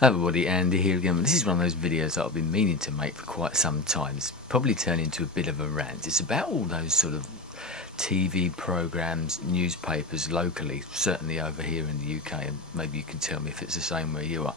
Hi everybody, Andy here again. This is one of those videos that I've been meaning to make for quite some time. It's probably turned into a bit of a rant. It's about all those sort of TV programs, newspapers locally, certainly over here in the UK, and maybe you can tell me if it's the same where you are,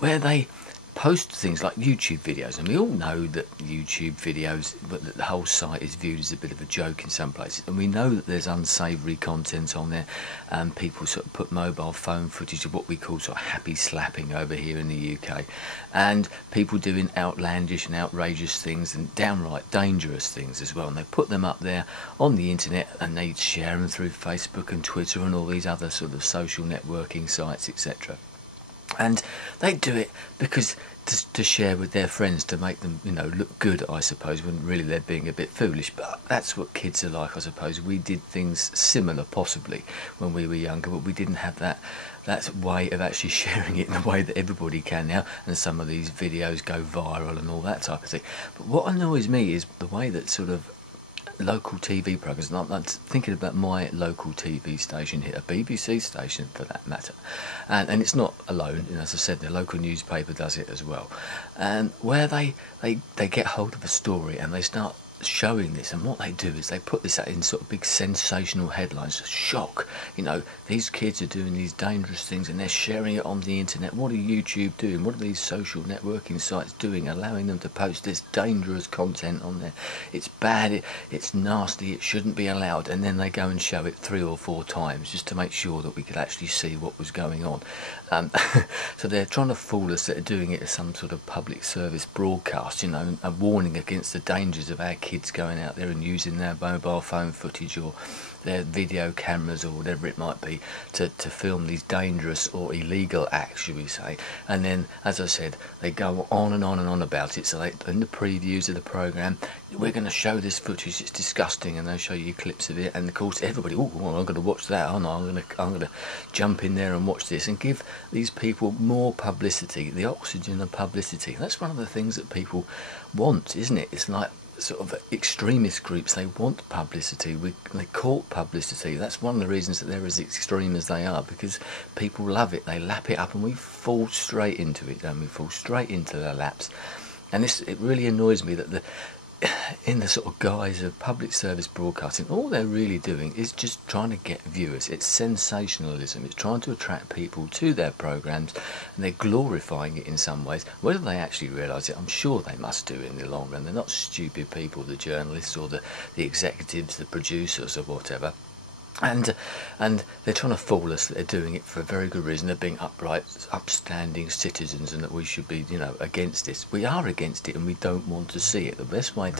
where they post things like YouTube videos, and we all know that YouTube videos, but that the whole site is viewed as a bit of a joke in some places, and we know that there's unsavoury content on there, and people sort of put mobile phone footage of what we call sort of happy slapping over here in the UK, and people doing outlandish and outrageous things and downright dangerous things as well, and they put them up there on the internet and they share them through Facebook and Twitter and all these other sort of social networking sites, etc. And they do it because to share with their friends, to make them, look good, I suppose, when really they're being a bit foolish. But that's what kids are like, I suppose. We did things similar, possibly, when we were younger, but we didn't have that way of actually sharing it in the way that everybody can now. And some of these videos go viral and all that type of thing. But what annoys me is the way that sort of local TV programmes, and I'm thinking about my local TV station here, a BBC station for that matter, and it's not alone, as I said, the local newspaper does it as well, and where they get hold of a story and they start showing this, and what they do is they put this out in sort of big sensational headlines. Shock, these kids are doing these dangerous things and they're sharing it on the internet. What are YouTube doing? What are these social networking sites doing, allowing them to post this dangerous content on there? It's bad, it's nasty, it shouldn't be allowed. And then they go and show it 3 or 4 times just to make sure that we could actually see what was going on. So they're trying to fool us that are doing it as some sort of public service broadcast, a warning against the dangers of our kids going out there and using their mobile phone footage or their video cameras or whatever it might be to film these dangerous or illegal acts, should we say. And then, as I said, they go on and on and on about it. So they, in the previews of the programme, we're going to show this footage, it's disgusting, and they show you clips of it, and of course everybody, oh, well, I'm going to watch that, aren't I? I'm going to jump in there and watch this, and give these people more publicity, the oxygen of publicity. That's one of the things that people want, isn't it? It's like sort of extremist groups, they want publicity, they court publicity. That's one of the reasons that they're as extreme as they are, because people love it, they lap it up, and we fall straight into it, and we fall straight into their laps. And it really annoys me that in the sort of guise of public service broadcasting, all they're really doing is just trying to get viewers. It's sensationalism. It's trying to attract people to their programmes, and they're glorifying it in some ways. Whether they actually realise it, I'm sure they must do in the long run. They're not stupid people, the journalists or the executives, the producers or whatever. And they're trying to fool us that they're doing it for a very good reason. They're being upright, upstanding citizens, and that we should be, against this. We are against it, and we don't want to see it. The best way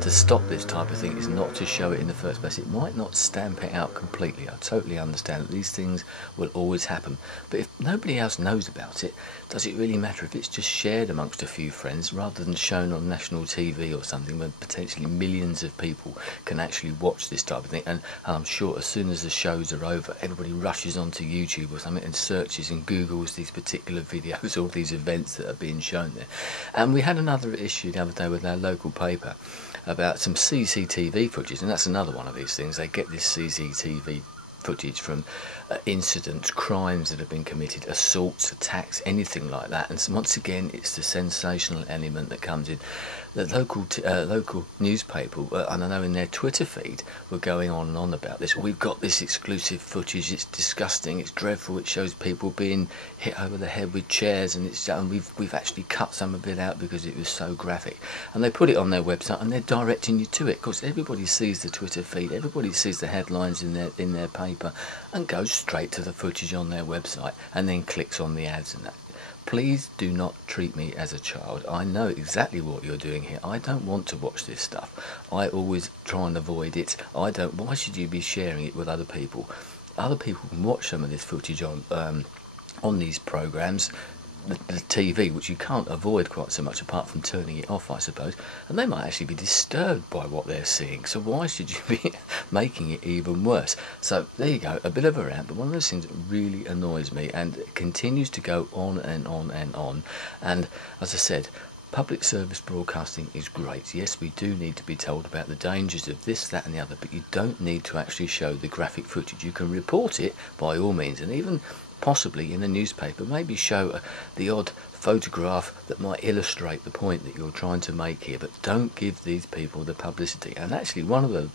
to stop this type of thing is not to show it in the first place. It might not stamp it out completely. I totally understand that these things will always happen. But if nobody else knows about it, does it really matter if it's just shared amongst a few friends rather than shown on national TV or something where potentially millions of people can actually watch this type of thing? And I'm sure as soon as the shows are over, everybody rushes onto YouTube or something and searches and Googles these particular videos or these events that are being shown there. And we had another issue the other day with our local paper about some CCTV footage, and that's another one of these things. They get this CCTV footage from incidents, crimes that have been committed, assaults, attacks, anything like that. And so once again, it's the sensational element that comes in. The local newspaper, and I know in their Twitter feed, were going on and on about this. We've got this exclusive footage. It's disgusting. It's dreadful. It shows people being hit over the head with chairs, and we've actually cut some of it out because it was so graphic. And they put it on their website, and they're directing you to it. Of course, everybody sees the Twitter feed. Everybody sees the headlines in their paper, and goes straight to the footage on their website, and then clicks on the ads and that. Please do not treat me as a child. I know exactly what you're doing here. I don't want to watch this stuff. I always try and avoid it. Why should you be sharing it with other people? Other people can watch some of this footage on these programmes, the TV, which you can't avoid quite so much apart from turning it off, I suppose, and they might actually be disturbed by what they're seeing. So why should you be making it even worse? So there you go, a bit of a rant, but one of those things that really annoys me, and it continues to go on and on and on. And as I said, public service broadcasting is great. Yes, we do need to be told about the dangers of this, that and the other, but you don't need to actually show the graphic footage. You can report it by all means, and even possibly in a newspaper, maybe show the odd photograph that might illustrate the point that you're trying to make here, but don't give these people the publicity. And actually one of the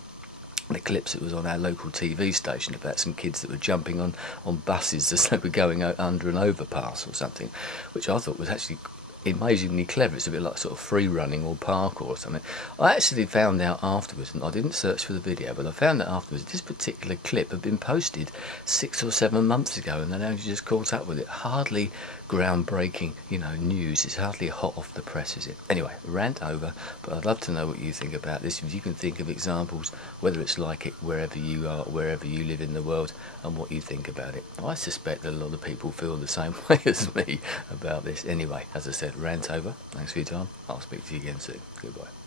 clips that was on our local TV station about some kids that were jumping on buses as they were going under an overpass or something, which I thought was actually amazingly clever. It's a bit like sort of free running or parkour or something. I actually found out afterwards, and I didn't search for the video, but I found out afterwards this particular clip had been posted 6 or 7 months ago, and then I just caught up with it. Hardly groundbreaking, news. It's hardly hot off the press, is it? Anyway, rant over, but I'd love to know what you think about this. If you can think of examples, whether it's like it wherever you are, wherever you live in the world, and what you think about it. I suspect that a lot of people feel the same way as me about this. Anyway, as I said, rant over. Thanks for your time. I'll speak to you again soon. Goodbye.